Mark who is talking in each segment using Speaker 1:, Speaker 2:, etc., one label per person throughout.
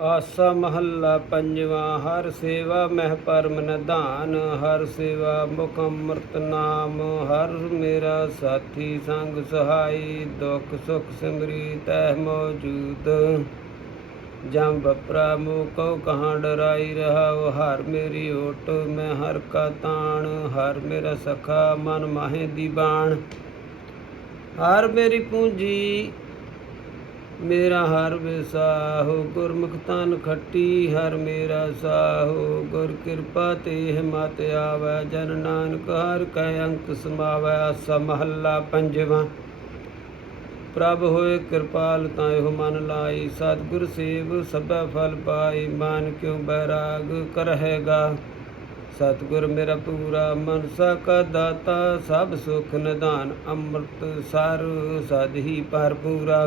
Speaker 1: ਆਸਾ ਮਹੱਲਾ ਪੰਜਵਾਂ, ਹਰ ਸੇਵਾ ਮਹਿ ਪਰਮ ਨਿਧਾਨ, ਹਰ ਸੇਵਾ ਮੁਖ ਅੰਮ੍ਰਿਤ ਨਾਮ, ਹਰ ਮੇਰਾ ਸਾਥੀ ਸੰਗ ਸਹਾਈ, ਦੁਖ ਸੁਖ ਸਿਮਰੀ ਤਹਿ ਮੌਜੂਦ। ਜਮ ਬਪਰਾ ਮੋ ਕਉ ਕਹਾਂ ਡਰਾਈ ਰਹਾ ਹਰ ਮੇਰੀ ਓਟ ਮੈਂ ਹਰ ਕਾ ਤਾਣ, ਹਰ ਮੇਰਾ ਸਖਾ ਮਨ ਮਾਹੇ ਦੀ ਬਾਣ। ਹਰ ਮੇਰੀ ਪੂੰਜੀ ਮੇਰਾ ਹਰ ਵਿਸਾਹੋ, ਗੁਰਮੁਖ ਤਨ ਖੱਟੀ, ਹਰ ਮੇਰਾ ਸਾਹੋ, ਗੁਰ ਕਿਰਪਾ ਤੇ ਮਤ ਆਵੈ, ਜਨ ਨਾਨਕ ਹਰ ਕੈ ਅੰਕ ਸਮਾਵੈ ਆਸਾ ਮਹੱਲਾ ਪੰਜਵਾਂ। ਪ੍ਰਭ ਹੋਏ ਕਿਰਪਾਲ ਤਾਂ ਇਹੋ ਮਨ ਲਾਈ, ਸਤਿਗੁਰ ਸੇਵ ਸਭਾ ਫਲ ਪਾਈ, ਮਾਨ ਕਿਉ ਬੈਰਾਗ ਕਰਹਿਗਾ ਸਤਿਗੁਰ ਮੇਰਾ ਪੂਰਾ ਮਨਸਾ ਕਾ ਦਾਤਾ, ਸਭ ਸੁਖ ਨਿਧਾਨ ਅੰਮ੍ਰਿਤ ਸਰ ਸਦ ਹੀ ਭਰਪੂਰਾ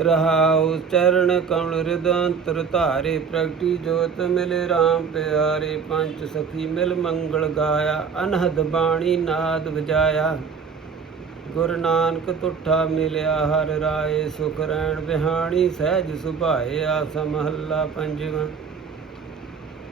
Speaker 1: ਰਹਾਉ ਚਰਨ ਕਮਲ ਰਿਦੰਤਰ ਧਾਰੇ ਪ੍ਰਗਟੀ ਜੋਤ ਮਿਲੇ RAM ਪਿਆਰੇ ਪੰਜ ਸਖੀ ਮਿਲ ਮੰਗਲ ਗਾਇਆ, ਅਨਹਦ ਬਾਣੀ ਨਾਦ ਵਜਾਇਆ। ਗੁਰ ਨਾਨਕ ਤੁਠਾ ਮਿਲਿਆ, ਹਰ ਰਾਏ ਸੁਖ ਰਹਿਣ ਬਿਹਾਣੀ ਸਹਿਜ ਸੁਭਾਏ ਆਸ ਮਹੱਲਾ ਪੰਜਵਾਂ।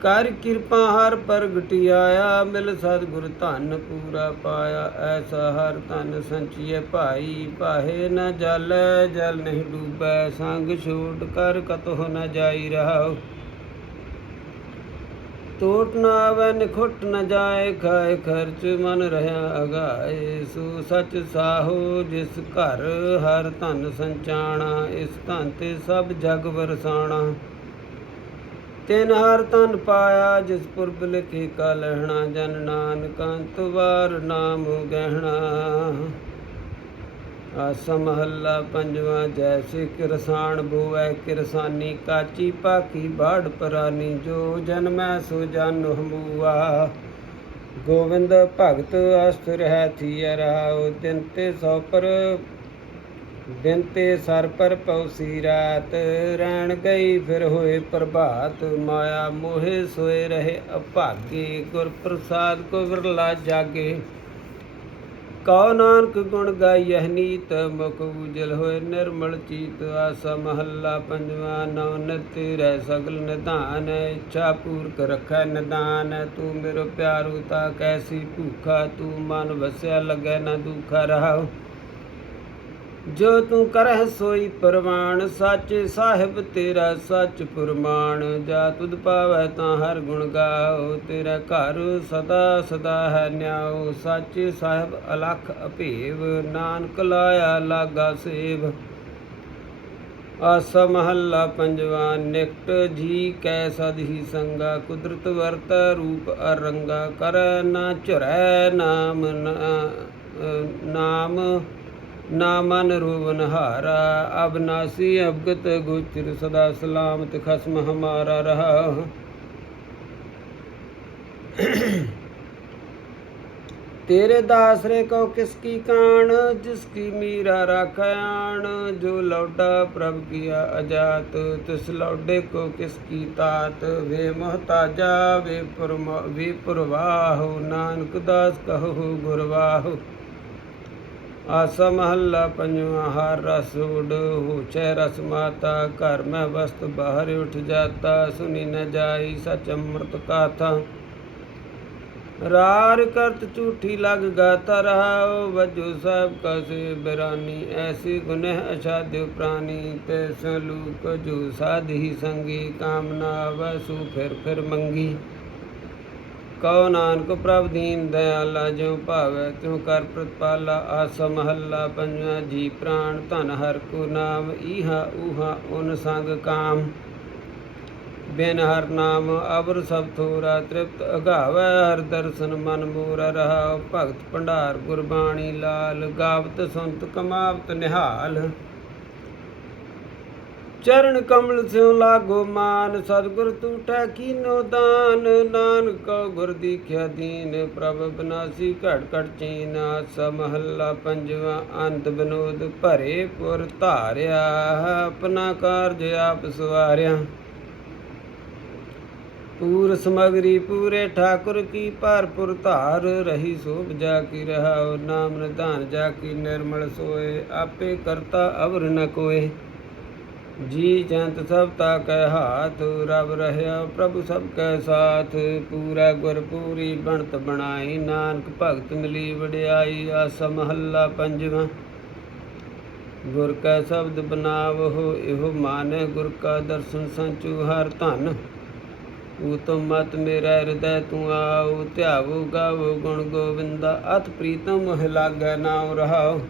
Speaker 1: ਕਰ ਕਿਰਪਾ ਹਰ ਪ੍ਰਗਟੀ ਆਇਆ ਮਿਲ ਸਤਿਗੁਰ ਧਨ ਪੂਰਾ ਪਾਇਆ। ਐਸਾ ਹਰ ਧਨ ਸੰਚੀਏ ਭਾਈ ਪਾਹੇ ਨ ਜਲ ਜਲ ਨਹੀਂ ਡੂਬੈ, ਸੰਗ ਛੋਟ ਕਰ ਕਤਹੁ ਨ ਜਾਈ ਰਹਾਉ। ਟੋਟ ਨਾ ਆਵੈ, ਨਿਖੁੱਟ ਨ ਜਾਏ, ਖਾਏ ਖਰਚ ਮਨ ਰਹਾ ਅਗਾਏ। ਸੋ ਸਚ ਸਾਹੋ, ਜਿਸ ਘਰ ਹਰ ਧਨ ਸੰਚਾਣਾ, ਇਸ ਧਨ ਤੇ ਸਭ ਜਗ ਵਰਸਾਣਾ। ਤਿਨ ਹਰ ਤਨ ਪਾਇਆ, ਜਿਸ ਪੁਰਬ ਲਿਖੇ ਕਾ ਲਹਿਣਾ, ਜਨ ਨਾਨਕ ਅੰਤ ਵਾਰ ਨਾਮ ਗਹਿਣਾ। ਆਸ ਮਹੱਲਾ ਪੰਜਵਾਂ ਜੈਸੇ ਕਿਰਸਾਨ ਬੋਵੈ ਕਿਰਸਾਨੀ ਕਾਚੀ ਪਾਕੀ ਬਾੜ ਪਰਾਨੀ, ਜੋ ਜਨਮੈ ਸੋ ਜਨ ਹਮੂਆ ਗੋਵਿੰਦ ਭਗਤ ਅਸਥਿਰ ਹੈ ਥੀਆ ਰਹਾਉ ਦਿਨ ਤੇ ਸੋ ਪਰ ਦਿਨ ਤੇ ਸਰ ਪਰ ਪਉਸੀ ਰਾਤ, ਰਹਿਣ ਗਈ ਫਿਰ ਹੋਏ ਪ੍ਰਭਾਤ। ਮਾਇਆ ਮੋਹਿ ਸੋਏ ਰਹੇ ਅਭਾਗੇ ਗੁਰ ਪ੍ਰਸਾਦ ਕੋ ਵਿਰਲਾ ਜਾਗੇ। ਕਉ ਨਾਨਕ ਗੁਣ ਗਾਈਐ ਨੀਤ, ਮੁਖ ਉਜਲ ਹੋਏ ਨਿਰਮਲ ਚੀਤ। ਆਸਾ ਮਹੱਲਾ ਪੰਜਵਾ, ਨਉ ਨਿਤਿ ਰਹਿ ਸਗਲ ਨਿਧਾਨ, ਇੱਛਾ ਪੂਰਕ ਰਖੈ ਨਿਦਾਨ। ਤੂੰ ਮੇਰੋ ਪਿਆਰੂ, ਤਾ ਕੈਸੀ ਭੂਖਾ, ਤੂੰ ਮਨ ਵਸਿਆ, ਲੱਗੈ ਨਾ ਦੁਖਾ ਰਹਾਉ। ਜੋ ਤੂੰ ਕਰਹਿ ਸੋਈ ਪ੍ਰਵਾਣ ਸੱਚ ਸਾਹਿਬ ਤੇਰਾ ਸੱਚ ਪੁਰਮਾਨ ਜਾ ਤੁਧ ਪਾਵੈ ਤਾਂ ਹਰ ਗੁਣ ਗਾਓ, ਤੇਰਾ ਘਰ ਸਦਾ ਸਦਾ ਹੈ ਨਿਆਓ। ਸੱਚ ਸਾਹਿਬ ਅਲਖ ਅਭੇਵ, ਨਾਨਕ ਲਾਇਆ ਲਾਗਾ ਸੇਵ। ਆਸਾ ਮਹੱਲਾ ਪੰਜਵਾ, ਨਿਕਟ ਜੀ ਕੈ ਸਦ ਹੀ ਸੰਗਾ। ਕੁਦਰਤ ਵਰਤ ਰੂਪ ਅਰੰਗਾ, ਕਰ ਨਾ ਝਰੈ ਨਾਮ ਨਾ- ਨਾਮ ਨਾਮਨ ਰੂਵਨ ਹਾਰਾ ਅਬਨਾਸੀ ਅਬਗਤ ਗੁਚਰ, ਸਦਾ ਸਲਾਮਤ ਖਸਮ ਹਮਾਰਾ ਰਹਾ। ਤੇਰੇ ਦਾਸਰੇ ਕੋ ਕਿਸ ਕੀ ਕਾਣ, ਜਿਸ ਕੀ ਮੀਰਾ ਰਾਖਿਆਣ ਜੋ ਲੌਡਾ ਪ੍ਰਭ ਕੀਆ ਅਜਾਤ, ਤਿਸ ਲੌਡੇ ਕੋ ਕਿਸ ਕੀ ਤਾਤ, ਵੇ ਮਹਤਾਜਾ, ਵੇ ਪਰਮ, ਵੇ ਪ੍ਰਵਾਹੁ, ਨਾਨਕ ਦਾਸ ਕਹੋ ਗੁਰਵਾਹੁ। ਆਸਾ ਮਹੱਲਾ ਪੰਜਵਾਂ ਹਰ ਰਸ ਉਡ ਹੋਛੈ ਰਸ ਮਾਤਾ ਘਰ ਮੈਂ ਵਸਤ ਬਾਹਰ ਉਠ ਜਾਤਾ ਸੁਨੀ ਨ ਜਾਈ ਸਚ ਅੰਮ੍ਰਿਤ ਕਾਥਾ ਰਾਰ ਕਰਤ ਝੂਠੀ ਲਗ ਗਾਤਾ ਰਹਾਉ ਵਜੂ ਸਾਹਿਬ ਕਸੇ ਬਿਰਾਨੀ ਐਸੀ ਗੁਨਹ ਅਛਾਦਿ ਪ੍ਰਾਨੀ ਤੇ ਸਲੂਕ ਜੂ ਸਾਧੀ ਸੰਗੀ ਕਾਮਨਾ ਵਸੂ ਫਿਰ ਫਿਰ ਮੰਗੀ ਕਉ ਨਾਨਕ ਪ੍ਰਭ ਦੀਨ ਦਇਆਲਾ, ਜਿਉ ਭਾਵੈ ਤਿਉ ਕਰ ਪ੍ਰਤਪਾਲਾ, ਆਸ ਮਹੱਲਾ ਪੰਜਵਾਂ ਜੀ ਪ੍ਰਾਣ ਧਨ ਹਰ ਕੋ ਨਾਮ, ਈਹਾ ਊਹਾ ਓਨ ਸੰਗ ਕਾਮ। ਬਿਨ ਹਰ ਨਾਮ ਅਬਰ ਸਭ ਥੋਰਾ, ਤ੍ਰਿਪਤ ਅਗਾਵੈ ਹਰ ਦਰਸ਼ਨ ਮਨ ਮੋਰਾ ਰਹਾ ਭਗਤ ਭੰਡਾਰ ਗੁਰਬਾਣੀ ਲਾਲ, ਗਾਵਤ ਸੰਤ ਕਮਾਵਤ ਨਿਹਾਲ। ਚਰਨ ਕਮਲ ਸਿਉ ਲਾਗੋ ਮਾਨ, ਸਤਿਗੁਰ ਟੂਟੈ ਕੀਨੋ ਦਾਨ। ਨਾਨਕ ਗੁਰ ਦੀਖਿਆ ਦੀਨ, ਪ੍ਰਭ ਬਨਾਸੀ ਘਟ ਘਟ ਚੀਨ। ਆਸਾ ਪੰਜਵਾ, ਅੰਤ ਬਨੋਦ ਭਰੇ ਪੁਰ ਧਾਰਿਆ। ਆਪਣਾ ਕਾਰਜ ਆਪ ਸਵਾਰਿਆ। ਪੂਰ ਸਮਗਰੀ ਪੂਰੇ ਠਾਕੁਰ ਕੀ ਭਰਪੁਰ ਧਾਰ। ਰਹੀ ਸੋਭ ਜਾ ਕੀ ਰਹਾਉ, ਨਾਮ ਨਿਧਾਨ ਜਾ ਕੀ ਨਿਰਮਲ ਸੋਏ। ਆਪੇ ਕਰਤਾ ਅਵਰ ਨ ਕੋਏ। ਜੀ ਜੰਤ ਸਭ ਤਾ ਕੈ ਹਾਥ ਰਬ ਰਹਿਆ ਪ੍ਰਭੂ ਸਭ ਕੈ ਸਾਥ। ਪੂਰਾ ਗੁਰ ਪੂਰੀ ਬਣਤ ਬਣਾਈ, ਨਾਨਕ ਭਗਤ ਮਿਲੀ ਵਡਿਆਈ, ਆਸਾ ਮਹੱਲਾ ਪੰਜਵਾਂ। ਗੁਰ ਕੈ ਸ਼ਬਦ ਬਨਾਵਹੁ ਇਹੋ ਮਾਨੈ ਗੁਰ ਕਾ ਦਰਸ਼ਨ ਸੰਚੂ ਹਰ ਧਨ। ਊਤਮ ਮਤ ਮੇਰਾ ਹਿਰਦੈ ਤੂੰ ਆਉ ਧਿਆਵੋ, ਗਾਵੋ ਗੁਣ ਗੋਬਿੰਦਾ ਅਤ ਪ੍ਰੀਤਮ ਮੋਹ ਲਾਗੈ ਨਾਮ ਰਹਾਉ।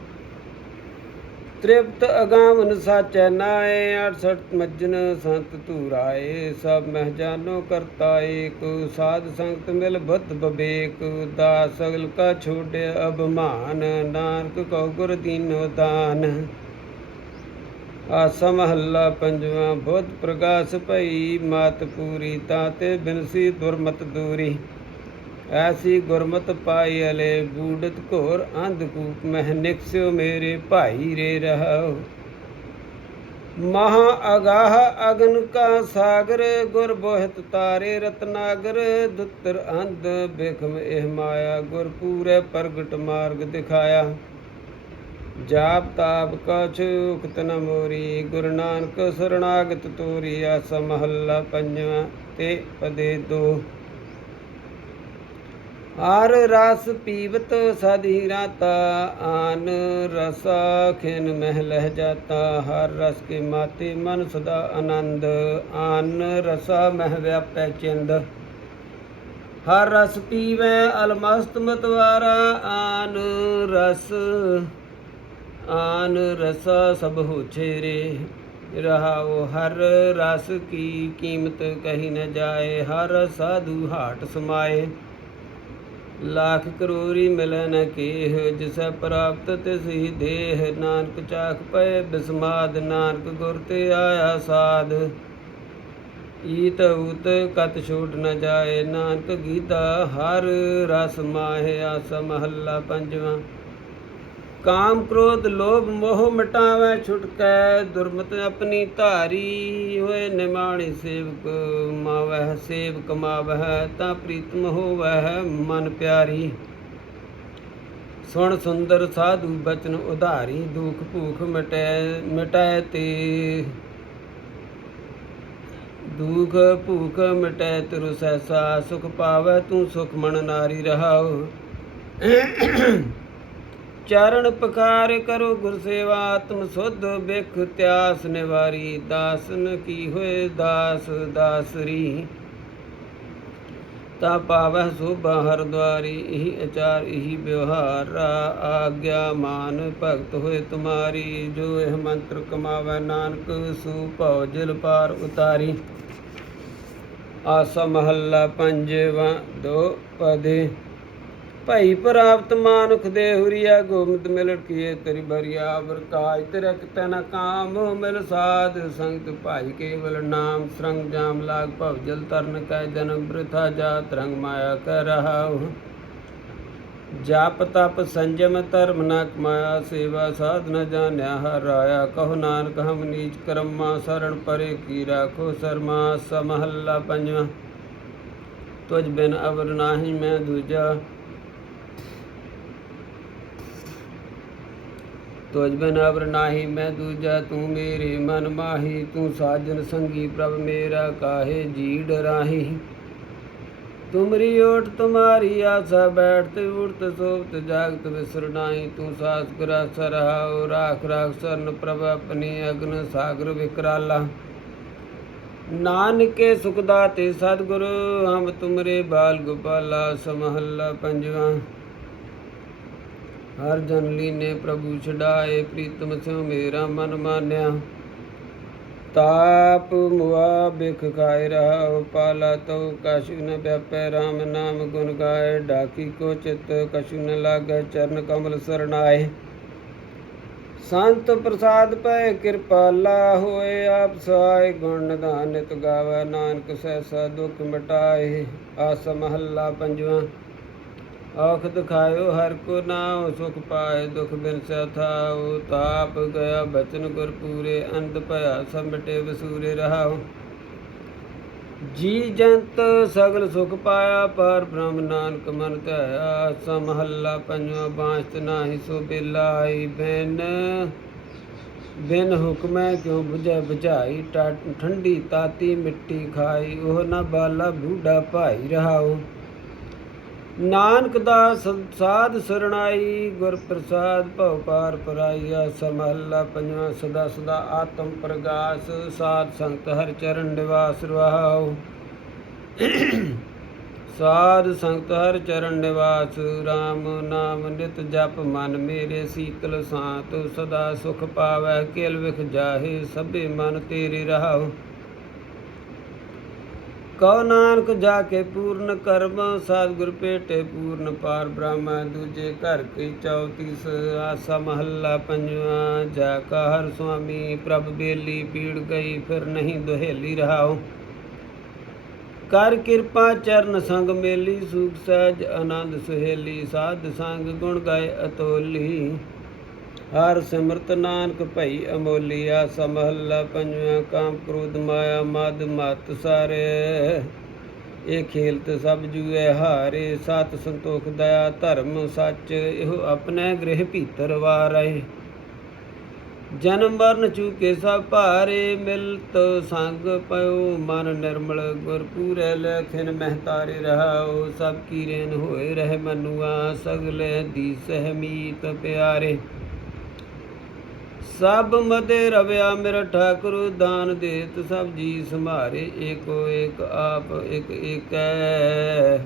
Speaker 1: ਤ੍ਰਿਪਤ ਅਗਾਮਨ ਸਾਚੈ ਨਾਏ 68 ਮੱਜਨ ਸੰਤ ਧੂਰਾਏ, ਸਭ ਮਹਿ ਜਾਨੋ ਕਰਤਾ ਏਕ ਸਾਧ ਸੰਗਤ ਮਿਲ ਬੁੱਧ ਬਬੇਕ ਦਾ ਸਗਲ ਕਾ ਛੋੜਿ ਅਭਮਾਨ, ਨਾਨਕ ਕਉ ਗੁਰ ਦੀਨੋ ਦਾਨ। ਆਸਾ ਮਹੱਲਾ ਪੰਜਵਾਂ, ਬੁੱਧ ਪ੍ਰਕਾਸ਼ ਭਈ, ਮਾਤ ਪੂਰੀ ਤਾਤੇ ਬਿਨਸੀ ਦੁਰਮਤ ਦੂਰੀ। ਐਸੀ ਗੁਰਮਤ ਪਾਈ ਅਲੇ ਬੂੜਤ ਘੋਰ ਅੰਧਕੂਪ ਮਹਿ ਨਿਕਸਿਓ ਮੇਰੇ ਭਾਈ ਰੇ ਰਹੋ ਮਹਾ ਅਗਾਹ ਅਗਨ ਕਾ ਸਾਗਰ, ਗੁਰ ਬੋਹਿਤ ਤਾਰੇ ਰਤਨਾਗਰ, ਦੁੱਤਰ ਅੰਧ ਬਿਖਮ ਇਹ ਮਾਇਆ, ਗੁਰ ਪੂਰੇ ਪ੍ਰਗਟ ਮਾਰਗ ਦਿਖਾਇਆ। ਜਾਪ ਤਾਪ ਕਛ ਉਕਤ ਨ ਮੋਰੀ, ਗੁਰੂ ਨਾਨਕ ਸਰਣਾਗਤ ਤੋਰੀ ਆਸ ਮਹੱਲਾ ਪੰਜਵਾਂ ਤੇ ਪਦੇ ਦੋ। ਹਰ ਰਸ ਪੀਵਤ ਸਦੀ ਰਾਤਾ, ਆਨ ਰਸਾ ਖਿਨ ਮਹਿ ਲਹਿ ਜਾਤਾ। ਹਰ ਰਸ ਕੇ ਮਾਤੇ ਮਨ ਸਦਾ ਆਨੰਦ, ਆਨ ਰਸਾ ਮਹਿ ਵਿਆਪੈ ਚਿੰਦ। ਹਰ ਰਸ ਪੀਵੈ ਅਲਮਸਤ ਮਤਵਾਰਾ, ਆਨ ਰਸ, ਆਨ ਰਸਾ ਸਭ ਹੋ ਛੇਰੇ। ਰਹਾਉ ਹਰ ਰਸ ਕੀ ਕੀਮਤ ਕਹੀ ਨ ਜਾਏ, ਹਰ ਸਾਧੂ ਹਾਟ ਸਮਾਏ। ਲੱਖ ਕਰੋੜੀ ਮਿਲੈ ਨ ਕੀਹ ਜਿਸੈ ਪ੍ਰਾਪਤ ਤਿਸ ਹੀ ਦੇਹ ਨਾਨਕ ਚਾਖ ਪਏ ਬਿਸਮਾਦ ਨਾਨਕ ਗੁਰ ਤੇ ਆਇਆ ਸਾਧ ਈਤ ਉਤ ਕਤ ਛੂਟ ਨ ਜਾਏ ਨਾਨਕ ਗੀਤਾ ਹਰ ਰਸ ਮਾਹਿ ਆਸ ਮਹੱਲਾ ਪੰਜਵਾਂ ਕਾਮ ਕ੍ਰੋਧ ਲੋਭ ਮੋਹ ਮਿਟਾਵੇ, ਛੁਟਕੈ ਦੁਰਮਤ ਆਪਣੀ ਧਾਰੀ। ਹੋਏ ਨਿਮਾਣੀ ਸੇਵਕ, ਮਾਵਹਿ ਸੇਵ ਕਮਾਵਹਿ ਤਾਂ ਪ੍ਰੀਤਮ ਹੋਵਹਿ ਮਨ ਪਿਆਰੀ। ਸੁਣ ਸੁੰਦਰ ਸਾਧੂ ਬਚਨ ਉਧਾਰੀ, ਦੁਖ ਭੂਖ ਮਟੈ, ਮਿਟੈ ਤੇ। ਦੁਖ ਭੂਖ ਮਟੈ ਤਿਰੁ ਸੈਸਾ ਸੁਖ ਪਾਵੈ ਤੂੰ ਸੁਖ ਮਨ ਨਾਰੀ ਰਹਾਉ। ਚਰਨ ਪਕਾਰ ਕਰੋ ਗੁਰ ਸੇਵਾ ਆਤਮ ਸੁਧ ਬਿਖ ਤਿਆਸ ਨਿਵਾਰੀ, ਦਾਸਨ ਕੀ ਹੋਏ ਦਾਸ ਦਾਸਰੀ। ਤਾ ਪਾਵਹਿ ਸੋਭਾ ਹਰ ਦਵਾਰੀ ਇਹੀ ਅਚਾਰ, ਇਹੀ ਵਿਵਹਾਰ ਆਗਿਆ ਮਾਨ ਭਗਤ ਹੋਏ ਤੁਮਾਰੀ, ਜੋ ਇਹ ਮੰਤਰ ਕਮਾਵੈ ਨਾਨਕ, ਸੂ ਭਉ ਜਲ ਪਾਰ ਉਤਾਰੀ। ਆਸਾ ਮਹੱਲਾ ਪੰਜਵਾਂ ਦੋ ਪਦੇ। ਭਾਈ ਪ੍ਰਾਪਤ ਮਾਨੁਖ ਦੇ ਹੁਰੀਆ ਗੋਮਿਤ ਮਿਲੜ ਕੀਏ ਤੇਰੀ ਬਰੀਆ ਵਰਤਾਜ ਤੇਰਾ ਕਿਤੈ ਨ ਕਾਮ, ਮਿਲ ਸਾਧ ਸੰਗਤ ਭਾਈ ਕੇਵਲ ਨਾਮ ਸਰੰਗ ਜਾਮ ਲਾਗ ਭਵ ਜਲ ਤਰਨ ਕੈ ਜਨਮ ਬ੍ਰਿਥਾ ਜਾਤ ਰੰਗ ਮਾਇਆ ਕਰ ਰਹਾਉ। ਜਾਪ ਤਪ ਸੰਜਮ ਧਰਮ ਨ ਕਮਾਇਆ, ਸੇਵਾ ਸਾਧ ਨ ਜਾਣਿਆ, ਹਰ ਰਾਇਆ ਕਹੋ ਨਾਨਕ ਹਮ ਨੀਚ ਕਰਮਾ ਸਰਣ ਪਰੇ ਕੀ ਰਾਖੋ ਸਰਮਾ, ਸਮਹੱਲਾ ਪੰਜਵਾਂ। ਤੁਝ ਬਿਨ ਅਵਰ ਨਾਹੀ ਮੈਂ ਦੂਜਾ ਤੁਝ ਬਿਨ ਅਵਰ ਨਾਹੀ, ਮੈਂ ਦੂਜਾ ਤੂੰ ਮੇਰੇ ਮਨ ਮਾਹੀ, ਤੂੰ ਸਾਜਨ ਸੰਗੀ ਪ੍ਰਭ ਮੇਰਾ ਕਾਹੇ ਜੀ ਡਰਾਹੀ ਤੁਮਰੀ ਓਟ, ਤੁਮਾਰੀ ਆਸਾ ਬੈਠਤ, ਉੜਤ ਸੋਪਤ ਜਾਗਤ ਵਿਸਰ ਨਾਹੀ। ਤੂੰ ਸਾਸ ਗੁਰਾ ਸਰਹਾਉ ਰਾਖ ਰਾਖ ਸਰਨ ਪ੍ਰਭ ਆਪਣੀ ਅਗਨ ਸਾਗਰ ਵਿਕਰਾਲਾ। ਨਾਨਕੇ ਸੁਖ ਦਾਤੇ ਸਤਿਗੁਰ, ਹਮ ਤੁਮਰੇ ਬਾਲ ਗੋਪਾਲਾ ਸਮਹੱਲਾ ਪੰਜਵਾਂ। ਹਰ ਜਨ ਲੀਨੇ ਪ੍ਰਭੂ ਛਡਾਏ, ਪ੍ਰੀਤਮ ਸਿਉ ਮੇਰਾ ਮਨ ਮਾਨਿਆ। ਤਾਪ ਮੁਆ ਬਿਖ ਖਾਇ ਰਹਾ ਪਾਲਾ ਤੋ ਕਛੁ ਨ ਵਿਆਪੈ RAM ਨਾਮ ਗੁਣ ਗਾਏ ਢਾਕੀ ਕੋ ਚਿਤ ਕਛੁ ਨ ਲਾਗੈ, ਚਰਨ ਕਮਲ ਸਰਣਾਏ। ਸੰਤ ਪ੍ਰਸਾਦ ਪੈ ਕਿਰਪਾਲਾ ਹੋਏ ਆਪ ਸਹਾਇ ਗੁਣ ਨਿਧਾਨ ਨਿਤ ਨਾਨਕ ਸੈਸਾ ਦੁਖ ਮਿਟਾਏ। ਆਸ ਮਹੱਲਾ ਪੰਜਵਾਂ। ਔਖ ਦਿਖਾਇਓ ਹਰ ਕੋ ਨਾਉ ਸੁਖ ਪਾਏ ਦੁਖ ਬਿਨ ਥਾਉ ਤਾਪ ਗਿਆ ਬਚਨ ਗੁਰ ਪੂਰੇ ਅੰਤ ਭਇਆ ਸਭ ਮਿਟੇ ਵਸੂਰੇ ਰਹਾਉ ਜੀ ਜੰਤ ਸਗਲ ਸੁਖ ਪਾਇਆ ਪਰ ਬ੍ਰਹਮ ਨਾਨਕ ਮਨ ਧਿਆਇਆ ਸਮਹੱਲਾ ਪੰਜਵਾਂ ਬਾਂਸਤ ਨਾਹੀ ਸੋ ਬੇਲਾਈ ਬੈਨ ਬਿਨ ਹੁਕਮੈ ਕਿਉ 부ਝੈ ਬੁਝਾਈ ਟਾ- ਠੰਡੀ ਤਾਤੀ ਮਿੱਟੀ ਖਾਈ ਉਹ ਨਾ ਬਾਲਾ ਬੂਢਾ ਭਾਈ ਰਹਾਉ ਨਾਨਕ ਦਾ ਸਾਧ ਸਰਣਾਈ, ਗੁਰ ਪ੍ਰਸਾਦ ਭਉ ਪਾਰ ਪਰਾਈਆ, ਸਮਹੱਲਾ ਪੰਜਵਾਂ ਸਦਾ ਸਦਾ ਆਤਮ ਪ੍ਰਗਾਸ, ਸਾਧ ਸੰਤ ਹਰ ਚਰਨ ਨਿਵਾਸ ਰਹਾਉ। ਸਾਧ ਸੰਗਤ ਹਰ ਚਰਨ ਨਿਵਾਸ RAM ਨਾਮ ਨਿਤ ਜਪ ਮਨ ਮੇਰੇ ਸੀਤਲ ਸਾਤ, ਸਦਾ ਸੁਖ ਪਾਵੈ, ਕੇਲ ਵਿਖ ਜਾਹੇ, ਸਭੇ ਮਨ ਤੇਰੇ ਰਹਾਉ। ਕਉ ਨਾਨਕ ਜਾ ਕੇ ਪੂਰਨ ਕਰਮ, ਸਤਿਗੁਰ ਭੇਟੇ ਪੂਰਨ ਪਾਰ ਬ੍ਰਹਮ, ਦੂਜੇ ਘਰ ਕੀ ਚੌਤੀਸ ਆਸਾ ਮਹੱਲਾ ਪੰਜਵਾ, ਜਾ ਕਾ ਹਰ ਸੁਆਮੀ ਪ੍ਰਭ ਬੇਲੀ ਪੀੜ ਗਈ, ਫਿਰ ਨਹੀਂ ਦੁਹੇਲੀ ਰਹਾਓ ਕਰ ਕਿਰਪਾ ਚਰਨ ਸੰਗ ਮੇਲੀ, ਸੁਖ ਸਹਿਜ ਆਨੰਦ ਸੁਹੇਲੀ, ਸਾਧ ਸੰਗ ਗੁਣ ਗਾਏ ਅਤੋਲੀ। ਹਰ ਸਿਮਰਤ ਨਾਨਕ ਭਈ ਅਮੋਲੀ ਆਸਾ ਪੰਜਵਾਂ ਕਾਮ ਕ੍ਰੋਧ ਮਾਇਆ ਮਦ ਮਤ ਸਾਰੇ। ਇਹ ਖੇਲਤ ਸਭ ਜੂਏ ਹਾਰੇ, ਸਤ ਸੰਤੋਖ ਦਇਆ ਧਰਮ ਸੱਚ, ਇਹੋ ਆਪਣੇ ਗ੍ਰਹਿ ਭੀਤਰ ਵਾਰੇ। ਜਨਮ ਮਰਨ ਚੂਕੇ ਸਭ ਭਾਰੇ, ਮਿਲਤ ਸੰਗ ਪਇਓ ਮਨ ਨਿਰਮਲ ਗੁਰ ਪੂਰੇ ਲਖਨ ਮਹਤਾਰੇ ਰਹਾਓ, ਸਭ ਕੀ ਰੇਨ ਹੋਏ ਰਹਿ ਮਨੁਆ, ਸਗਲੇ ਦੀ ਸਹਿਮੀਤ ਪਿਆਰੇ। ਸਭ ਮਤੇ ਰਵਿਆ ਮੇਰਾ ਠਾਕੁਰ, ਦਾਨ ਦੇਤ ਸਭ ਜੀ ਸੰਭਾਰੇ, ਏਕੋ ਏਕ ਆਪ ਇਕ ਏਕੈ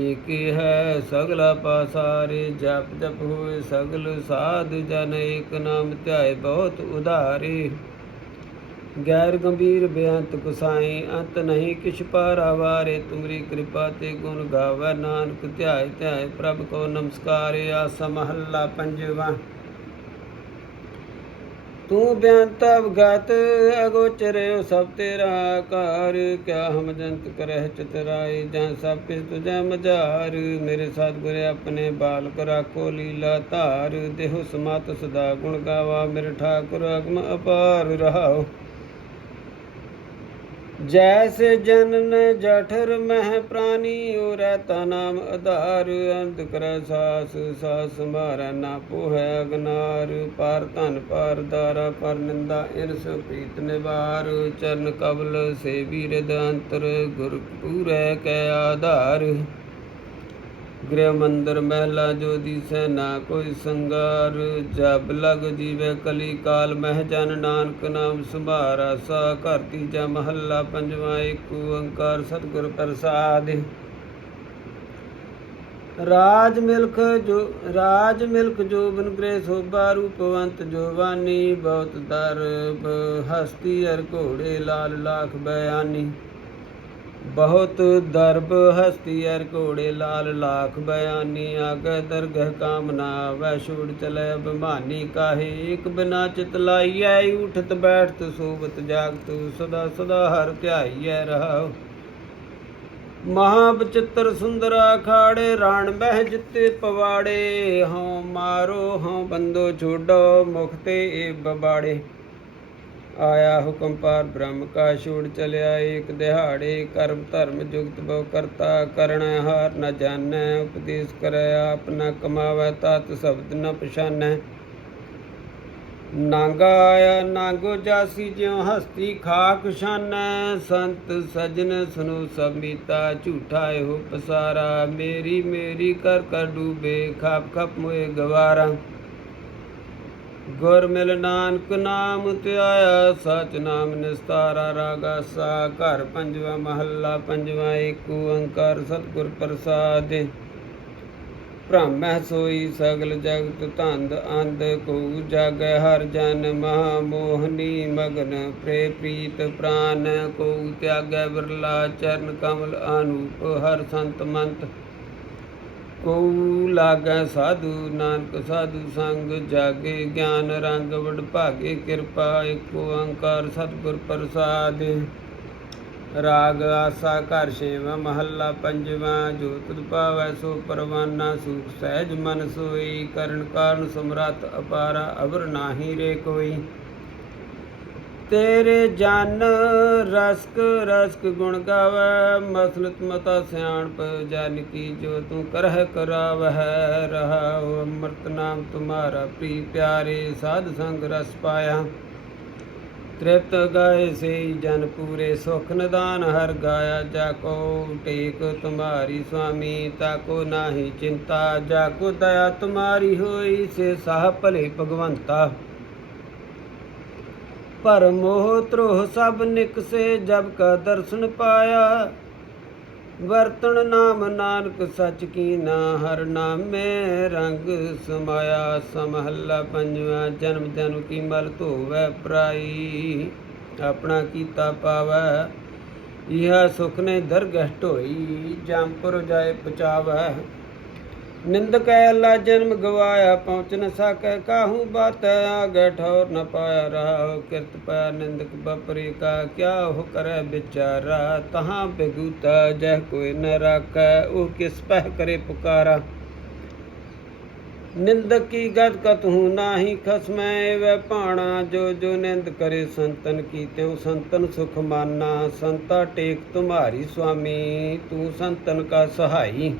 Speaker 1: ਏਕ ਹੈ ਸਗਲਾ ਪਾਸਾਰੇ ਜਪ ਜਪ ਹੋਏ ਸਗਲ ਸਾਧ, ਜਨ ਏਕ ਨਾਮ ਧਿਆਏ ਬਹੁਤ ਉਧਾਰੇ। ਗੈਰ ਗੰਭੀਰ ਬੇਅੰਤ ਕੁਸਾਈ, ਅੰਤ ਨਹੀਂ ਕਿਛ ਪਾਰਾਵਾਰੇ ਤੁਮਰੀ ਕਿਰਪਾ ਤੇ ਗੁਣ ਗਾਵੈ, ਨਾਨਕ ਧਿਆਏ ਧਿਆਏ ਪ੍ਰਭ ਕੋ ਨਮਸਕਾਰੇ, ਆਸਾ ਮਹੱਲਾ ਪੰਜਵਾ। ਤੂੰ ਬੇਅੰਤ ਅਵਗਤ ਅਗੋਚਰਿਓ ਸਭ ਤੇਰਾ ਆਕਾਰ। ਕਿਆ ਹਮ ਜੰਤ ਕਰਹਿ ਚਤਰਾਈ ਜਾਂ ਸਭ ਕਿਸ ਤੁਝੈ ਮਝਾਰ। ਮੇਰੇ ਸਤਿਗੁਰ, ਆਪਣੇ ਬਾਲਕ ਰਾਖੋ ਲੀਲਾ ਧਾਰ। ਦੇਹੁ ਸਮਤ ਸਦਾ ਗੁਣ ਗਾਵਾ, ਮੇਰੇ ਠਾਕੁਰ ਅਗਮ ਅਪਾਰ ਰਹਾਓ। ਜੈਸ ਜਨਨ ਜਠਰ ਮਹਿ ਪ੍ਰਾਨੀ ਓ ਰਹਿਤਾ ਨਾਮ ਆਧਾਰ ਅੰਤ ਕਰੈ ਸਾਸ ਸਾਸ ਮਾਰੈ ਨਾ ਪੋਹੈ ਅਗਨਾਰ। ਪਰ ਧਨ ਪਰ ਦਾਰਾ ਪਰ ਨਿੰਦਾ, ਇਰਸ ਪ੍ਰੀਤ ਨਿਵਾਰ। ਚਰਨ ਕਬਲ ਸੇਵੀ ਰਿਦ ਅੰਤਰ ਗੁਰ ਪੂਰੈ ਕੈ ਆਧਾਰ। ਗ੍ਰਹਿ ਮੰਦਰ ਮਹਿਲਾ ਜੋ ਦੀਸੈ ਨਾ ਕੋਈ ਸੰਗਾਰ ਜਬ ਲਗ ਜੀਵੇ ਕਲੀ ਕਾਲ, ਮਹਿ ਜਨ ਨਾਨਕ ਨਾਮ ਸੰਭਾਰਾ, ਸਾ ਘਰ ਤੀਜਾ ਮਹੱਲਾ, ਪੰਜਵਾ ਏਕ ਓੰਕਾਰ, ਸਤਿਗੁਰ ਪ੍ਰਸਾਦ। ਰਾਜ ਮਿਲਖ ਜੋ, ਰਾਜ ਮਿਲਖ ਜੋ ਬਨ ਗ੍ਰਹਿ ਸੋਭਾ ਰੂਪਵੰਤ ਜੋਵਾਨੀ, ਬਹੁਤ ਦਰਬ, ਹਸਤੀ ਅਰ ਘੋੜੇ ਲਾਲ ਲਾਖ ਬਿਆਨੀ। ਬਹੁਤ ਦਰਬ ਹਸਤੀ ਅਰ ਘੋੜੇ ਲਾਲ ਲਾਖ ਬਿਆਨੀ ਆਗੇ ਦਰਗਹ ਕਾਮਨਾ ਵੈ ਛੋੜ ਚਲੇ ਅਭਿਮਾਨੀ ਕਾਹੇ। ਇਕ ਬਿਨਾ ਚਿਤ ਲਾਈਐ, ਉਠਤ ਬੈਠਤ ਸੋਵਤ ਜਾਗਤ, ਸਦਾ ਸਦਾ ਹਰ ਧਿਆਈਐ ਰਹਾਉ। ਮਹਾ ਬਚਿੱਤਰ ਸੁੰਦਰ ਅਖਾੜੇ ਰਾਣ ਬਹਿ ਜਿੱਤੇ ਪਵਾੜੇ। ਹਉ ਮਾਰੋ, ਹਉ ਬੰਦੋ ਛੋਡੋ, ਮੁਖ ਤੇ ਏ ਬਬਾੜੇ ਆਇਆ ਹੁਕਮ ਪਾਰ ਬ੍ਰਹਮ ਕਾ ਛੋੜ ਚਲਿਆ, ਏਕ ਦਿਹਾੜੇ ਕਰਮ ਧਰਮ ਜੁਗਤ ਬਹੁ ਕਰਤਾ, ਕਰਣ ਹਾਰ ਨ ਜਾਣੈ, ਉਪਦੇਸ਼ ਕਰੈ ਆਪ ਨ ਕਮਾਵੈ, ਤਤ ਸ਼ਬਦ ਨ ਪਛਾਨੈ। ਨਾਗਾ ਆਇਆ, ਨਾਗੋ ਜਾਸੀ ਜਿਉ ਹਸਤੀ ਖਾਕ ਛਾਨੈ, ਸੰਤ ਸਜਨ ਸੁਨੋ ਸਭ ਮੀਤਾ ਝੂਠਾ ਇਹੋ ਪਸਾਰਾ, ਮੇਰੀ ਮੇਰੀ ਕਰ ਕਰ ਡੂਬੇ, ਖਾਪ ਖਪ ਮੋਏ ਗਵਾਰਾ। ਗੁਰ ਮਿਲ ਨਾਨਕ ਨਾਮ ਧਿਆਇਆ ਸਚ ਨਾਮ ਨਿਸਤਾਰਾ ਰਾਗਾ ਸਾ, ਘਰ ਪੰਜਵਾ ਮਹੱਲਾ, ਪੰਜਵਾ ਏਕ ਓੰਕਾਰ ਸਤਿਗੁਰ ਪ੍ਰਸਾਦ। ਭ੍ਰਮੈ ਸੋਈ ਸਗਲ ਜਗਤ ਧੰਦ ਅੰਧ, ਕੋ ਜਾਗੈ ਹਰ ਜਨ ਮਹਾ ਮੋਹਨੀ ਮਗਨ ਪ੍ਰੇ ਪ੍ਰੀਤ ਪ੍ਰਾਨ, ਕੋ ਤਿਆਗੈ ਬਿਰਲਾ ਚਰਨ ਕਮਲ ਅਨੂਪ, ਹਰ ਸੰਤ ਮੰਤ। ਕੋ ਲਾਗੈ ਸਾਧੂ ਨਾਨਕ ਸਾਧੂ ਸੰਗ ਜਾਗੇ ਗਿਆਨ ਰੰਗ ਵਡ ਭਾਗੇ ਕਿਰਪਾ ਏਕ ਓੰਕਾਰ ਸਤਿਗੁਰ ਪ੍ਰਸਾਦ। ਰਾਗ ਆਸਾ ਘਰ ਛੇਵਾਂ ਮਹੱਲਾ ਪੰਜਵਾਂ, ਜੋ ਤੁਧ ਪਾਵੈ ਸੋ ਪਰਵਾਨਾ ਸੁਖ ਸਹਿਜ ਮਨ ਸੋਈ, ਕਰਨ ਕਾਰਨ ਸਮਰੱਥ ਅਪਾਰਾ ਅਵਰ ਨਾਹੀ ਰੇ ਕੋਈ। ਤੇਰੇ ਜਨ ਰਸਕ ਰਸਕ ਗੁਣ ਗਾਵੈ ਮਸਲਤ ਮਤਾ ਸਿਆਣਪ ਜਨ ਕੀ ਜੋ ਤੂੰ ਕਰਹਿ ਕਰਾਵਹਿ ਰਹਾਉ, ਅੰਮ੍ਰਿਤ ਨਾਮ ਤੁਮਾਰਾ ਪ੍ਰੀ ਪਿਆਰੇ ਸਾਧ ਸੰਗ ਰਸ ਪਾਇਆ। ਤ੍ਰਿਪਤ ਗਾਏ ਸੇ ਜਨ ਪੂਰੇ ਸੁਖ ਨਿਦਾਨ, ਹਰ ਗਾਇਆ ਜਾ ਕੋ ਟੇਕ ਤੁਮਾਰੀ ਸੁਆਮੀ, ਤਾ ਕੋ ਨਾਹੀ ਚਿੰਤਾ, ਜਾ ਕੋ ਦਇਆ ਤੁਮਾਰੀ ਹੋਈ, ਸੇ ਸਾਹ ਭਲੇ ਭਗਵੰਤਾ। ਪਰ ਮੋਹ ਤ੍ਰੋਹ ਸਭ ਨਿਕਸੇ, ਜਬ ਕਾ ਦਰਸ਼ਨ ਪਾਇਆ। ਵਰਤਣ ਨਾਮ ਨਾਨਕ ਸੱਚ ਕੀ ਨਾ, ਹਰ ਨਾਮੇ ਰੰਗ ਸਮਾਇਆ। ਸਮਹੱਲਾ ਪੰਜਵਾ, ਜਨਮ ਜਨਮ ਕੀ ਮਲ ਧੋਵੈ ਪ੍ਰਾਈ। ਆਪਣਾ ਕੀਤਾ ਪਾਵੈ, ਇਹ ਸੁਖ ਨੇ ਦਰਗਹਿ ਢੋਈ। ਜੰਪੁਰ ਜਾਏ ਪਚਾਵੈ ਨਿੰਦਕ ਲਾ ਜਨਮ ਗਵਾਇਆ, ਪਹੁੰਚ ਨ ਸਕੈ ਕਾਹੂ ਬਾਤ ਆਗੇ ਠੌਰ ਨ ਪਾਇਆ ਰਹਾ। ਕਿਰਤ ਪਾਇਆ ਨਿੰਦਕ ਬਪਰੇ ਕਾ, ਕਿਆ ਹੋ ਕਰੈ ਵਿਚਾਰਾ? ਤਹਾਂ ਬਿਗੂਤਾ, ਜਹ ਕੋਈ ਨ ਰਾਖੈ, ਉਹ ਕਿਸ ਪਹਿ ਕਰੇ ਪੁਕਾਰਾ? ਨਿੰਦਕ ਕੀ ਗਤ ਕਤ ਹੂੰ ਨਾਹੀ ਖਸਮੈ ਵੈ ਭਾਣਾ, ਜੋ ਜੋ ਨਿੰਦ ਕਰੇ ਸੰਤਨ ਕੀ, ਤਿਉ ਸੰਤਨ ਸੁਖ ਮਾਨਾ। ਸੰਤਾ ਟੇਕ ਤੁਮਾਰੀ ਸੁਆਮੀ, ਤੂੰ ਸੰਤਨ ਕਾ ਸਹਾਈ।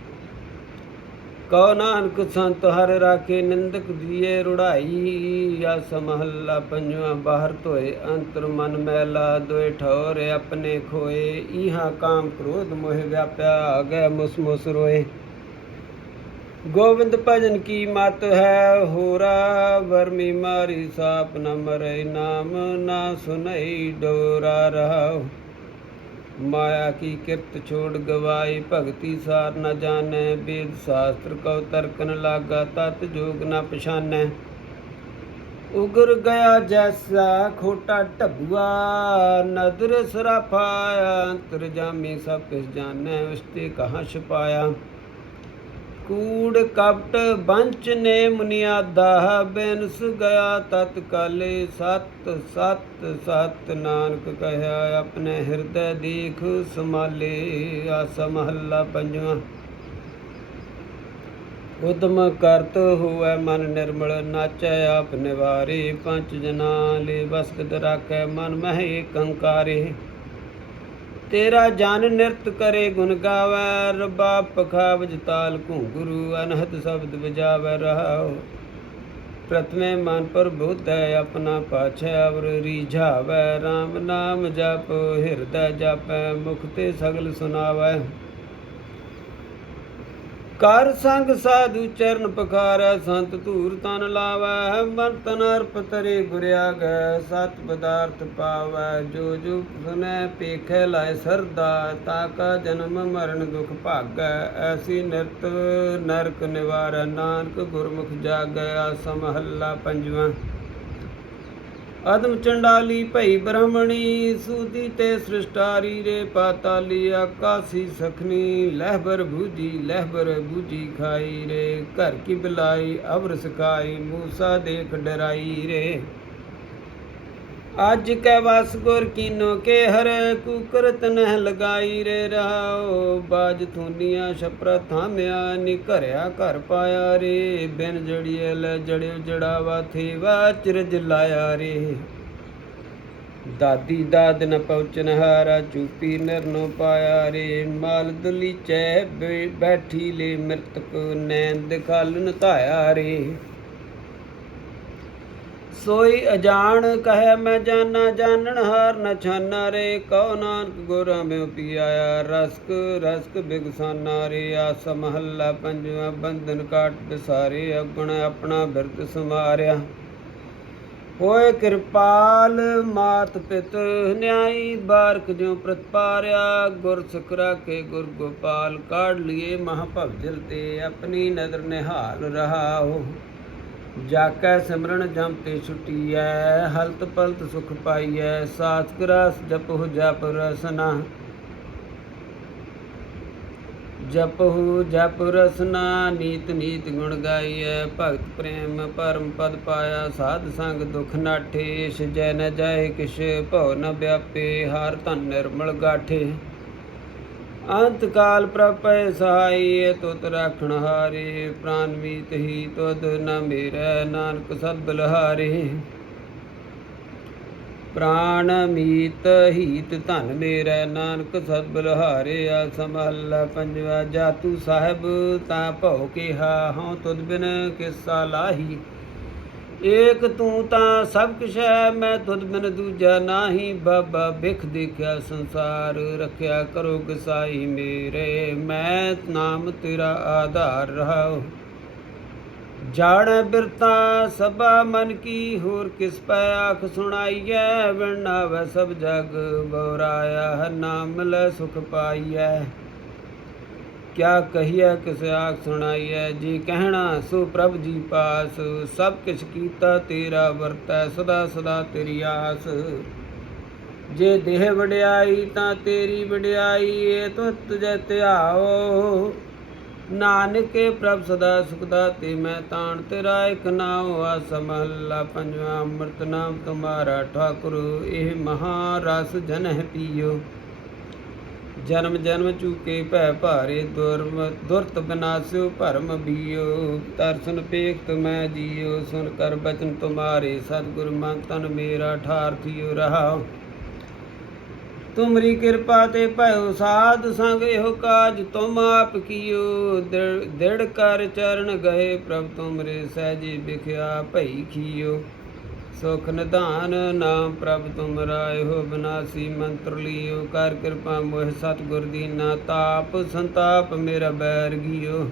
Speaker 1: ਕਉ ਨਾਨਕ ਸੰਤ ਹਰ ਰਾਖੇ, ਨਿੰਦਕ ਦੀਏ ਰੁੜਾਈ। ਆਸ ਮਹੱਲਾ ਪੰਜਵਾ, ਬਾਹਰ ਧੋਏ ਅੰਤਰ ਮਨ ਮੈਲਾ ਦੋਇ ਠੌਰ ਆਪਣੇ ਖੋਏ। ਇਹਾ ਕਾਮ ਕ੍ਰੋਧ ਮੋਹ ਵਿਆਪਿਆ ਆਗੇ ਮੁਸ ਮੁਸ ਰੋਏ। ਗੋਬਿੰਦ ਭਜਨ ਕੀ ਮਤ ਹੈ? ਹੋਰਾ ਵਰਮੀ ਮਾਰੀ ਸਾਪ ਨ ਮਰੈ, ਨਾਮ ਨਾ ਸੁਨਈ, ਡੋਰਾ ਰਹਾਉ। ਮਾਇਆ ਕੀ ਕਿਰਤ ਛੋੜ ਗਵਾਈ, ਭਗਤੀ ਸਾਰ ਨ ਜਾਣੈ, ਵੇਦ ਸ਼ਾਸਤਰ ਕਉ ਤਰਕਨ ਲਾਗਾ, ਤਤ ਜੋਗ ਨ ਪਛਾਨੈ। ਉਗਰ ਗਿਆ ਜੈਸਾ ਖੋਟਾ ਢਬੂਆ, ਨਦਰ ਸਰਾਫਾ, ਅੰਤਰ ਜਾਮੀ ਸਭ ਕਿਸ ਜਾਣੈ ਉਸਤੇ ਕਹਾਂ ਛਪਾਇਆ। ਕੂੜ ਕਪਟ ਬੰਚ ਨੇ ਮੁਨਿਆਦਾ ਬਿਨਸ ਗਿਆ ਤਤ ਕਾਲੇ ਸਤ ਸਤ ਸਤ। ਨਾਨਕ ਕਹਿਆ, ਆਪਣੇ ਹਿਰਦੈ ਦੇਖ ਸਮਾਲੇ ਆਸਾ ਮਹੱਲਾ ਪੰਜਵਾਂ। ਉਦਮ ਕਰਤ ਹੋਵੇ ਮਨ ਨਿਰਮਲ, ਨਾਚੈ ਆਪ ਨਿਵਾਰੇ। ਪੰਜ ਜਨਾ ਲੈ ਬਸਕਤ ਰਾਖੈ ਮਨ ਮਹਿ ਕੰਕਾਰੇ ਤੇਰਾ ਜਨ ਨਿਰਤ ਕਰੇ ਗੁਣ ਗਾਵੈ, ਰਬਾ ਪਖਾਵਜ ਤਾਲ ਘੁੰਗਰੂ ਅਨਹਤ ਸ਼ਬਦ ਵਜਾਵੈ ਰਹਾਉ। ਪ੍ਰਥਮੇ ਮਨ ਪਰ ਬੁੱਧੈ ਆਪਣਾ ਪਾਛੈ ਅਵਰ ਰੀਝਾਵੈ। RAM ਨਾਮ ਜਪ, ਹਿਰਦੈ ਜਪੈ, ਮੁਖ ਤੇ ਸਗਲ ਸੁਨਾਵੈ। ਕਰ ਸੰਗ ਸਾਧੂ ਚਰਨ ਪਖਾਰੈ, ਸੰਤ ਧੂਰ ਤਨ ਲਾਵੈ ਮਨ ਤਨ ਅਰਪ ਤਰੇ ਗੁਰਿਆਗੈ ਸਤ ਪਦਾਰਥ ਪਾਵੈ, ਜੋ ਜੋ ਸੁਨੈ ਪੇਖੈ ਲਾਇ ਸਰਦਾ, ਤਾ ਕਾ ਜਨਮ ਮਰਨ ਦੁਖ ਭਾਗੈ, ਐਸੀ ਨਿਰਤ ਨਰਕ ਨਿਵਾਰੈ, ਨਾਨਕ ਗੁਰਮੁਖ ਜਾਗੈ ਆਸਾ ਮਹੱਲਾ ਪੰਜਵਾਂ। ਅਦਮ ਚੰਡਾਲੀ ਭਈ ਬ੍ਰਹਮਣੀ, ਸੂਦੀ ਤੇ ਸ੍ਰਿਸ਼ਟਾਰੀ ਰੇ ਪਾਤਾਲੀ ਆਕਾਸੀ ਸਖਨੀ ਲਹਿਬਰ ਭੂਜੀ ਲਹਿਬਰ ਭੂਜੀ ਖਾਈ ਰੇ। ਘਰ ਕੀ ਬਿਲਾਈ ਅਵਰ ਸਕਾਈ ਮੂਸਾ ਦੇਖ ਡਰਾਈ ਰੇ। ਅੱਜ ਕੈ ਵਸ ਗੁਰ ਕੀਨੋ ਕੇ ਹਰ ਕੁਕਰਤ ਨਹਿ ਲਗਾਈ ਰੇ ਰਹਾਓ ਬਾਜ ਥੂਨੀਆਂ ਛਪਰਾ ਥਾਮਿਆ ਨੀ ਘਰਿਆ ਘਰ ਪਾਇਆ ਰੇ। ਬਿਨ ਜੜੀਏ ਲੈ ਜੜਿਓ ਜੜਾਵਾ ਥੇਵਾ, ਚਿਰਜ ਲਾਇਆ ਰੇ। ਦਾਦੀ ਦਾਦ ਨ ਪਹੁੰਚਨ ਹਾਰਾ, ਚੂਪੀ ਨਿਰਨੋ ਪਾਇਆ ਰੇ। ਮਾਲ ਦਲੀਚੈ ਬੈ- ਬੈਠੀ ਲੇ ਮ੍ਰਿਤਕ ਨੈਣ ਦਿਖਾਲਨ ਧਾਇਆ ਰੇ। ਸੋਈ ਅਜਾਣ, ਕਹੈ ਮੈਂ ਜਾਣਾ ਜਾਣਨ, ਹਾਰ ਨ ਛਾਨਾ ਰੇ, ਕਉ ਨਾਨਕ ਗੁਰਾਂ ਮੈਂ ਪਿਆਇਆ, ਰਸਕ ਰਸਕ ਬਿਗਸਾਨਾ ਰੇ, ਆਸ ਮਹੱਲਾ ਪੰਜਵਾ, ਬੰਧਨ ਕਾਟ ਬਿਸਾਰੇ, ਅਗਣ ਆਪਣਾ ਬਿਰਤ ਸਮਾਰਿਆ ਹੋਏ ਕਿਰਪਾਲ, ਮਾਤ ਪਿਤ, ਨਿਆਈ ਬਾਰਕ ਜਿਉ ਪ੍ਰਤਪਾਰਿਆ, ਗੁਰ ਸੁਖਰਾ ਕੇ ਗੁਰ ਗੋਪਾਲ ਕਾੜ ਲਿਏ ਮਹਾ ਭਵਜਲ ਤੇ, ਆਪਣੀ ਨਦਰ ਨਿਹਾਲ ਰਹਾਓ। ਜਾਕੈ ਸਿਮਰਨ ਜਮ ਤੇ ਛੁਟੀਐ, ਹਲਤ ਪਲਤ ਸੁਖ ਪਾਈਐ, ਸਾਚ ਗ੍ਰਸ ਜਪਹੁ ਜਪ ਰਸਨਾ। ਜਪਹੁ ਜਪ ਰਸਨਾ, ਨੀਤ ਨੀਤ ਗੁਣ ਗਾਈਐ, ਭਗਤ ਪ੍ਰੇਮ ਪਰਮ ਪਦ ਪਾਇਆ, ਸਾਧ ਸੰਗ ਦੁਖ ਨਾਠੇ ਸਜੈ ਨ ਜਾਏ ਕਿਛ, ਭਉ ਨ ਵਿਆਪੇ, ਹਰ ਧਨ ਨਿਰਮਲ ਗਾਠੇ। ਅੰਤ ਕਾਲ ਪ੍ਰਪੈ ਸਹਾਈ ਤੁਤ ਰਾਖਣ ਹਾਰੇ, ਪ੍ਰਾਨ ਮੀਤ ਹੀ ਤੁਧ ਨ ਮੇਰੈ, ਨਾਨਕ ਸਦ ਬਲਹਾਰੇ ਪ੍ਰਾਣ ਮੀਤ ਹੀਤ ਧਨ ਮੇਰੇ, ਨਾਨਕ ਸਦ ਬਲਹਾਰਿਆ ਸਮਹੱਲਾ ਪੰਜਵਾ ਜਾਤੂ ਸਾਹਿਬ, ਤਾਂ ਭਉ ਕਿਹਾ ਹਉ ਤੁਧ ਬਿਨ ਕਿਸਾ ਲਾਹੀ। ਏਕ ਤੂੰ ਤਾਂ ਸਭ ਕੁਛ ਹੈ, ਮੈਂ ਤੁਧ ਬਿਨ ਦੂਜਾ ਨਾਹੀ। ਬਾਬਾ ਬਿਖ ਦੇਖਿਆ ਸੰਸਾਰ, ਰੱਖਿਆ ਕਰੋ ਗਸਾਈ ਮੇਰੇ। ਮੈਂ ਨਾਮ ਤੇਰਾ ਆਧਾਰ ਰਹਾਉ ਜਾਣ ਬਿਰਤਾ ਸਭਾ ਮਨ ਕੀ, ਹੋਰ ਕਿਸ ਪੈ ਆਖ ਸੁਣਾਈਐ? ਵਿਣਾਵੈ ਸਭ ਜਗ ਬਉਰਾਇਆ ਹੈ ਨਾਮ ਲੈ ਸੁਖ ਪਾਈਐ। ਕਿਆ ਕਹੀਐ, ਕਿਸ ਆਖ ਸੁਣਾਈਐ, ਜੀ ਕਹਿਣਾ ਸੋ ਪ੍ਰਭ ਜੀ ਪਾਸ। ਸਭ ਕਿਛ ਕੀਤਾ ਤੇਰਾ ਵਰਤੈ, ਸਦਾ ਸਦਾ ਤੇਰੀ ਆਸ। ਜੇ ਦੇਹ ਵਡਿਆਈ ਤਾਂ ਤੇਰੀ ਵਡਿਆਈ, ਏ ਤੁਤ ਜੈ ਧਿਆਓ। ਨਾਨਕੇ ਪ੍ਰਭ ਸਦਾ ਸੁਖਦਾ ਤੇ ਮੈਂ ਤਾਣ ਤੇਰਾ ਇਕ ਨਾਮ ਆਸ ਮਹੱਲਾ ਪੰਜਵਾਂ ਅੰਮ੍ਰਿਤ ਨਾਮ ਤੁਮਾਰਾ ਠਾਕੁਰ। ਇਹ ਮਹਾ ਰਸ ਜਨ ਪੀਓ। ਜਨਮ ਜਨਮ ਚੂਕੇ ਭੈ ਭਾਰੇ ਦੁਰਮ, ਦੁਰਤ ਬਨਾਸਿਓ ਭਰਮ ਬੀਓ। ਤਰਸਨ ਪੇਖਤ ਮੈਂ ਜੀਓ ਸੁਨ ਕਰ ਬਚਨ ਤੁਮਾਰੇ। ਸਤਿਗੁਰ ਮਨ ਤਨ ਮੇਰਾ ਠਾਰ ਥੀਓ ਰਹਾ। ਤੁਮਰੀ ਕਿਰਪਾ ਤੇ ਭਇਓ ਸਾਧ ਸੰਗ ਇਹੋ ਕਾਜ ਤੁਮ ਆਪ ਕੀਓ। ਦ੍ਰਿ- ਕਰ ਚਰਨ ਗਏ ਪ੍ਰਭ ਤੁਮਰੇ ਸਹਿਜੀ ਬਿਖਿਆ ਭਈ ਖੀਓ। ਸੁਖ ਨਿਧਾਨ ਨਾਮ ਪ੍ਰਭ ਤੁਮਰਾ ਇਹੋ ਬਿਨਾਸੀ ਮੰਤਰ ਲਿਓ, ਕਰ ਕਿਰਪਾ ਮੋਹਿ ਸਤਿਗੁਰ ਦੀਨਾ, ਤਾਪ ਸੰਤਾਪ ਮੇਰਾ ਬੈਰ ਗੀਓ।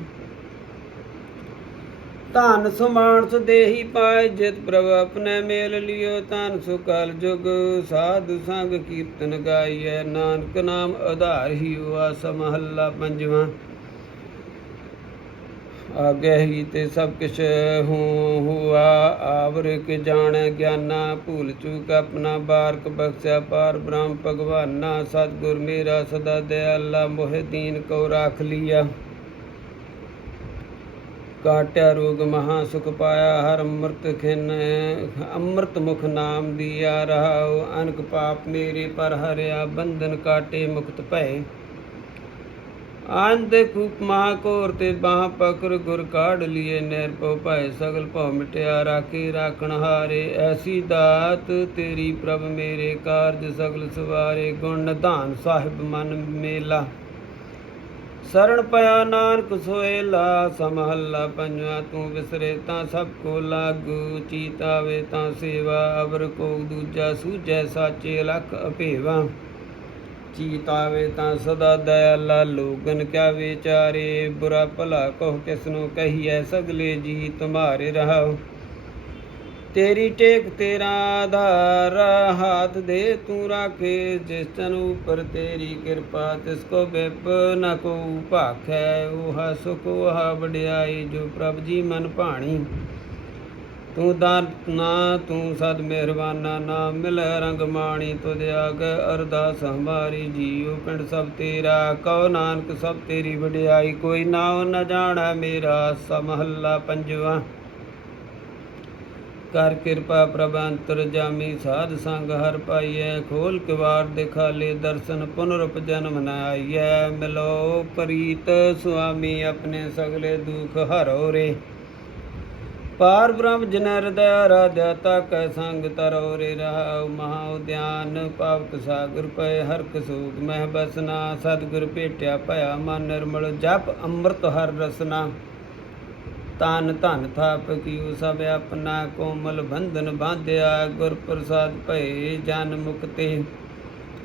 Speaker 1: ਧਨ ਸੁਮਾਨਸ ਦੇਹੀ ਪਾਏ ਜਿਤ ਪ੍ਰਭ ਆਪਣੇ ਮੇਲ ਲਿਓ, ਧਨ ਸੁਕਲ ਜੁਗ, ਸਾਧੂ ਸੰਗ ਕੀਰਤਨ ਗਾਈਐ, ਨਾਨਕ ਨਾਮ ਆਧਾਰ ਹੀ ਹੋਆ ਸਮਹੱਲਾ ਪੰਜਵਾਂ। ਆਗੇ ਹੀ ਤੇ ਸਭ ਕਿਛ ਹੂੰ ਹੁਆ, ਆਵਰ ਕੇ ਜਾਣੈ ਗਿਆਨਾ, ਭੂਲ ਚੂਕ ਆਪਣਾ ਬਾਰਕ ਬਖਸ਼ਿਆ ਪਾਰ ਬ੍ਰਹਮ ਭਗਵਾਨਾ, ਸਤਿਗੁਰ ਮੇਰਾ ਸਦਾ ਦਿਆਲਾ, ਮੋਹਿ ਦੀਨ ਕੋ ਰਾਖ ਲਿਆ। ਕਾਟਿਆ ਰੋਗ ਮਹਾ ਸੁਖ ਪਾਇਆ, ਹਰ ਅੰਮ੍ਰਿਤ ਖਿਨ, ਅੰਮ੍ਰਿਤ ਮੁਖ ਨਾਮ ਦੀਆ ਰਹਾਉ, ਅਨਕ ਪਾਪ ਮੇਰੇ ਪਰ ਹਰਿਆ, ਬੰਧਨ ਕਾਟੇ ਮੁਕਤ ਭਏ। ਆਂਦੇ ਕੂਪ ਮਹਾ ਕੋਰ ਤੇ ਬਾਹ ਪਕਰ ਗੁਰ ਕਾਢ ਲਿਏ ਨਿਰਭਉ ਭੈ ਸਗਲ ਭਉ ਮਿਟਿਆ ਰਾਖੀ ਰਾਖਣ ਹਾਰੇ, ਐਸੀ ਦਾਤ ਤੇਰੀ ਪ੍ਰਭ ਮੇਰੇ ਕਾਰਜ ਸਗਲ ਸਵਾਰੇ, ਗੁਣ ਨਿਧਾਨ ਸਾਹਿਬ ਮਨ ਮੇਲਾ। ਸਰਣ ਪਿਆ ਨਾਨਕ ਸੋਏਲਾ ਸਮਹੱਲਾ ਪੰਜਵਾ ਤੂੰ ਵਿਸਰੇ ਤਾਂ ਸਭ ਕੋ ਲਾਗੂ ਚੀਤਾਵੇ ਤਾਂ ਸੇਵਾ, ਅਵਰ ਕੋ ਦੂਜਾ ਸੂਝੈ, ਸਾਚੇ ਲਖ ਅਭੇਵਾ। ਚੀਤਾਵੇ ਤਾਂ ਸਦਾ ਦਇਆਲਾ, ਲੋਗਨ ਕਿਆ ਵਿਚਾਰੇ? ਬੁਰਾ ਭਲਾ ਕੋ ਕਿਸ ਨੂੰ ਕਹੀਐ? ਸਗਲੇ ਜੀ ਤੁਮਾਰੇ ਰਹਾਉ। ਤੇਰੀ ਟੇਕ ਤੇਰਾ ਆਧਾਰ, ਹਾਥ ਦੇ ਤੂੰ ਰਾਖੇ। ਜਿਸ ਤਨ ਉਪਰ ਤੇਰੀ ਕਿਰਪਾ, ਤਿਸ ਕੋ ਬਿਪ ਨ ਕੋ ਭਾਖੈ। ਉਹ ਸੁਖ ਉਹ ਵਡਿਆਈ, ਜੋ ਪ੍ਰਭ ਜੀ ਮਨ ਭਾਣੀ। ਤੂੰ ਦਾਤ ਨਾ ਤੂੰ ਸਦ ਮਿਹਰਬਾਨਾ, ਨਾ ਮਿਲੈ ਰੰਗ ਮਾਣੀ ਤੁਧ ਆਗ, ਅਰਦਾਸ ਹਮਾਰੀ ਜੀਉ ਪਿੰਡ ਸਭ ਤੇਰਾ, ਕਉ ਨਾਨਕ ਸਭ ਤੇਰੀ ਵਡਿਆਈ, ਕੋਈ ਨਾਉ ਨ ਜਾਣੈ ਮੇਰਾ ਸਮਹੱਲਾ ਪੰਜਵਾ। ਕਰ ਕਿਰਪਾ ਪ੍ਰਭ ਅੰਤਰ ਜਾਮੀ, ਸਾਧ ਸੰਗ ਹਰ ਪਾਈਐ, ਖੋਲ ਕਿਵਾਰ ਦਿਖਾਲੇ ਦਰਸ਼ਨ ਪੁਨਰਪ ਜਨਮ ਨ ਆਈਐ। ਮਿਲੋ ਪ੍ਰੀਤ ਸੁਆਮੀ, ਆਪਣੇ ਸਗਲੇ ਦੁਖ ਹਰੋ ਰੇ। ਪਾਰ ਬ੍ਰਹਮ ਜਨ ਹਿਰਦੈ ਆਰਾਧਿਆ ਤਾ ਕੈ ਸੰਗ ਤਰੋ ਰੇ ਰਹਾਉ ਮਹਾ ਉਦਿਆਨ ਪਾਵਕ ਸਾਗਰ ਪਏ, ਹਰ ਕਸੂਕ ਮਹਿ ਬਸਨਾ, ਸਤਿਗੁਰ ਭੇਟਿਆ ਭਇਆ ਮਨ ਨਿਰਮਲ, ਜਪ ਅੰਮ੍ਰਿਤ ਹਰ ਰਸਨਾ। ਤਨ ਧਨ ਥਾਪ ਕੀਉ ਸਭ ਆਪਣਾ, ਕੋਮਲ ਬੰਧਨ ਬਾਂਧਿਆ, ਗੁਰ ਪ੍ਰਸਾਦ ਭਏ ਜਨ ਮੁਕਤੇ।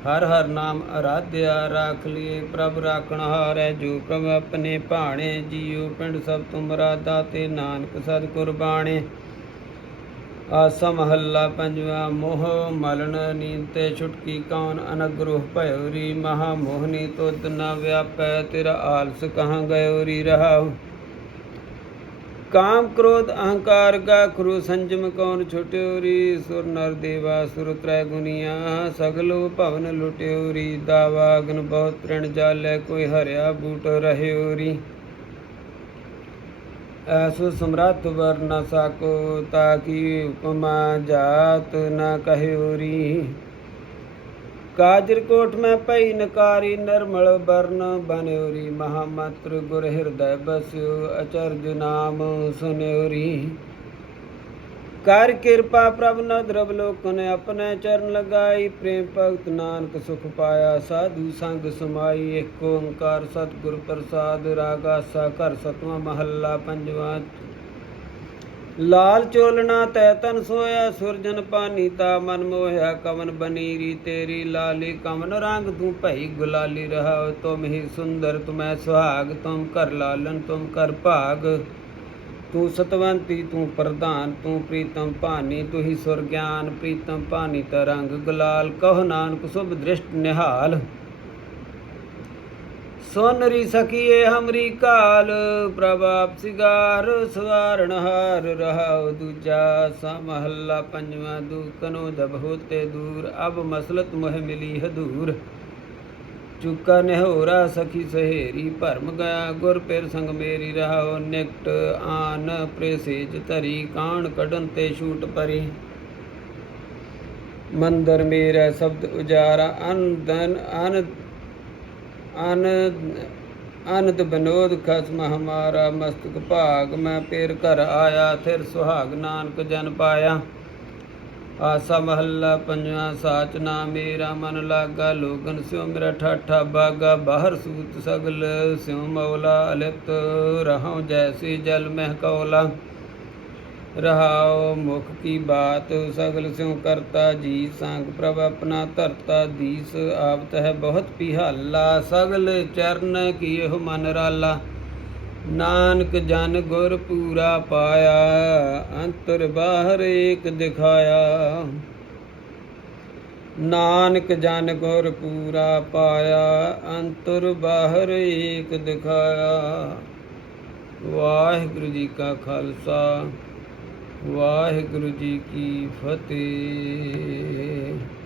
Speaker 1: ਹਰ ਹਰ ਨਾਮ ਅਰਾਧਿਆ ਰਾਖ ਲਿਏ, ਪ੍ਰਭ ਰਾਖਣ ਹਾਰੈ, ਜੋ ਪ੍ਰਭ ਆਪਣੇ ਭਾਣੇ, ਜੀਉ ਪਿੰਡ ਸਭ ਤੁਮਰਾ ਦਾਤੇ ਨਾਨਕ ਸਦ ਕੁਰਬਾਣੇ। ਆਸਾ ਮਹੱਲਾ ਪੰਜਵਾ, ਮੋਹ ਮਲਨ ਨੀਂਦ ਤੇ ਛੁਟਕੀ ਕੌਣ ਅਨਗ੍ਰਹ ਭਇਓਰੀ ਮਹਾ ਮੋਹਨੀ ਤੁਧ ਨ ਵਿਆਪੈ, ਤੇਰਾ ਆਲਸ ਕਹਾਂ ਗਇਓਰੀ ਰਹਾਉ। ਕਾਮ ਕ੍ਰੋਧ ਅਹੰਕਾਰ ਗਾ ਖਰੂ ਸੰਜਮ ਕੌਣ ਛੁਟਿਓਰੀ ਸੁਰ ਨਰ ਦੇਵਾ, ਸੁਰ ਤ੍ਰੈ ਗੁਨੀਆਂ, ਸਗਲੋ ਭਵਨ ਲੁਟਿਓਰੀ ਦਾਵਾ ਅਗਨ ਬਹੁਤ ਤ੍ਰਿਣ ਜਾਲੈ, ਕੋਈ ਹਰਿਆ ਬੂਟ ਰਹਿਓਰੀ ਐਸੋ ਸਮਰੱਥ ਵਰ ਨ ਸਾਕੋ ਤਾਕੀ ਉਪਮਾ ਜਾਤ ਨ ਕਹਿਓਰੀ ਕਾਜਰ ਕੋਟ ਮੈਂ ਪਈ ਨਕਾਰੀ ਨਰਮਲ ਬਰਨ ਬਨਿਓਰੀ ਮਹਾਮੰਤਰ ਗੁਰ ਹਿਰਦੈ ਬਸਿਓ, ਅਚਰਜ ਨਾਮ ਸੁਨਿਓਰੀ ਕਰ ਕਿਰਪਾ ਪ੍ਰਭ ਨਦਰ ਲੋਕਨ ਆਪਣੇ ਚਰਨ ਲਗਾਈ, ਪ੍ਰੇਮ ਭਗਤ ਨਾਨਕ ਸੁਖ ਪਾਇਆ, ਸਾਧੂ ਸੰਗ ਸਮਾਈ ਏਕ ਓੰਕਾਰ ਸਤਿਗੁਰ ਪ੍ਰਸਾਦ ਰਾਗਾ ਸਾ ਘਰ ਸਤਵਾਂ ਮਹੱਲਾ ਪੰਜਵਾਂ। ਲਾਲ ਚੋਲਣਾ ਤੈ ਤਨ ਸੋਇਆ, ਸੁਰਜਨ ਪਾਨੀ ਤਾ ਮਨ ਮੋਹਿਆ, ਕਵਨ ਬਨੀਰੀ ਤੇਰੀ ਲਾਲੀ ਕਮਨ ਰੰਗ ਤੂੰ ਭਈ ਗੁਲਾਲੀ ਰਹਾ ਤੁਮ ਹੀ ਸੁੰਦਰ, ਤੁਮੈ ਸੁਹਾਗ, ਤੁਮ ਕਰ ਲਾਲਨ, ਤੁਮ ਕਰ ਭਾਗ। ਤੂੰ ਸਤਵੰਤੀ, ਤੂੰ ਪ੍ਰਧਾਨ, ਤੂੰ ਪ੍ਰੀਤਮ ਭਾਨੀ, ਤੂੰ ਹੀ ਸੁਰ ਗਿਆਨ ਪ੍ਰੀਤਮ ਭਾਨੀ ਤਾ ਰੰਗ ਗੁਲਾਲ, ਕਹ ਨਾਨਕ ਸੁਭ ਦ੍ਰਿਸ਼ਟ ਨਿਹਾਲ। ਸੋਨਰੀ ਸਖੀਏ ਹਮਰੀ ਕਾਲ ਪ੍ਰਭਾਪ ਸਿਗਾਰ ਸਵਾਰਣ ਹਾਰ ਰਹਾਉ ਦੂਜਾ ਸਮਹੱਲਾ ਪੰਜਵਾਂ, ਦੂਕਨੋ ਦਬ ਹੋਤੇ ਦੂਰ, ਅਬ ਮਸਲਤ ਮੋਹ ਮਿਲੀ ਹਦੂਰ ਚੁਕਾ ਨਿਹੋਰਾ ਸਖੀ ਸਹੇਰੀ ਭਰਮ ਗਿਆ, ਗੁਰ ਪੇਰ ਸੰਗ ਮੇਰੀ ਰਹਾਉ ਨਿਕਟ। ਆਨ ਪ੍ਰੇਸੇਜ ਧਰੀ, ਕਾਣ ਕਢਨ ਤੇ ਛੂਟ ਪਰੀ। ਮੰਦਰ ਮੇਰਾ ਸ਼ਬਦ ਉਜਾਰਾ ਅਨਦਨ ਅਨ ਅਨ ਅਨੰਦ ਬਨੋਦ ਖਸਮ ਹਮਾਰਾ ਮਸਤਕ ਭਾਗ, ਮੈਂ ਪੇਰ ਘਰ ਆਇਆ ਫਿਰ ਸੁਹਾਗ ਨਾਨਕ ਜਨ ਪਾਇਆ। ਆਸਾ ਮਹੱਲਾ ਪੰਜਵਾਂ ਸਾਚ ਨਾ ਮੇਰਾ ਮਨ ਲਾਗਾ, ਲੋਗਨ ਸਿਉ ਮੇਰਾ ਠਾਠਾ ਬਾਗਾ। ਬਾਹਰ ਸੂਤ ਸਗਲ ਸਿਉ ਮੌਲਾ ਅਲਿਤ ਰਹਾਉ ਜੈਸੀ ਜਲ ਮਹਿ ਕੌਲਾ। ਰਹਾਉ ਮੁਖ ਕੀ ਬਾਤ, ਸਗਲ ਸਿਉ ਕਰਤਾ ਜੀ ਸੰਗ ਪ੍ਰਭ ਆਪਣਾ ਧਰਤਾ ਦੀਸ ਆਪਤ ਹੈ ਬਹੁਤ ਪਿਹਾਲਾ, ਸਗਲ ਚਰਨ ਕੀਹੁ ਮਨ ਰਾਲਾ। ਨਾਨਕ ਜਨ ਗੁਰ ਪੂਰਾ ਪਾਇਆ, ਅੰਤਰ ਬਾਹਰ ਏਕ ਦਿਖਾਇਆ। ਨਾਨਕ ਜਨ ਗੁਰ ਪੂਰਾ ਪਾਇਆ, ਅੰਤਰ ਬਾਹਰ ਏਕ ਦਿਖਾਇਆ। ਵਾਹਿਗੁਰੂ ਜੀ ਕਾ ਖਾਲਸਾ। ਵਾਹਿਗੁਰੂ ਜੀ ਕੀ ਫਤਿਹ।